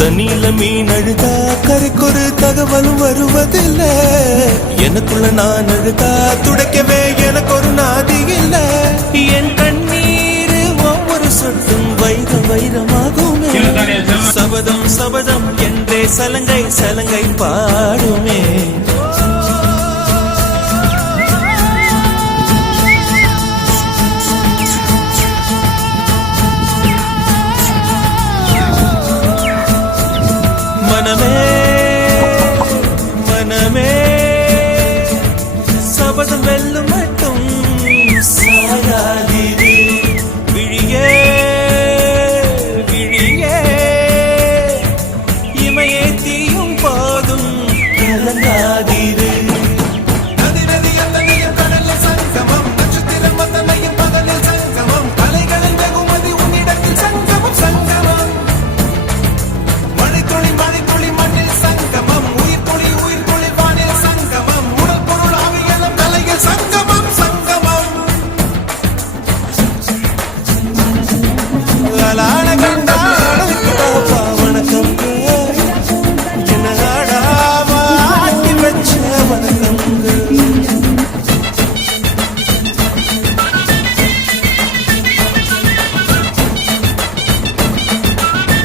தண்ணியில மீன் அழுதா கரைக்கொரு தகவலும் வருவதில்லை. எனக்குள்ள நான் அழுதா துடைக்கவே எனக்கு ஒரு நாதி இல்லை. என் கண்ணீர் ஒவ்வொரு சொட்டும் வைரம் வைரமாகுமே. சபதம் சபதம் என்றே சலங்கை சலங்கை பாடுமே. மனமே மனமே சபதம் வெல்ல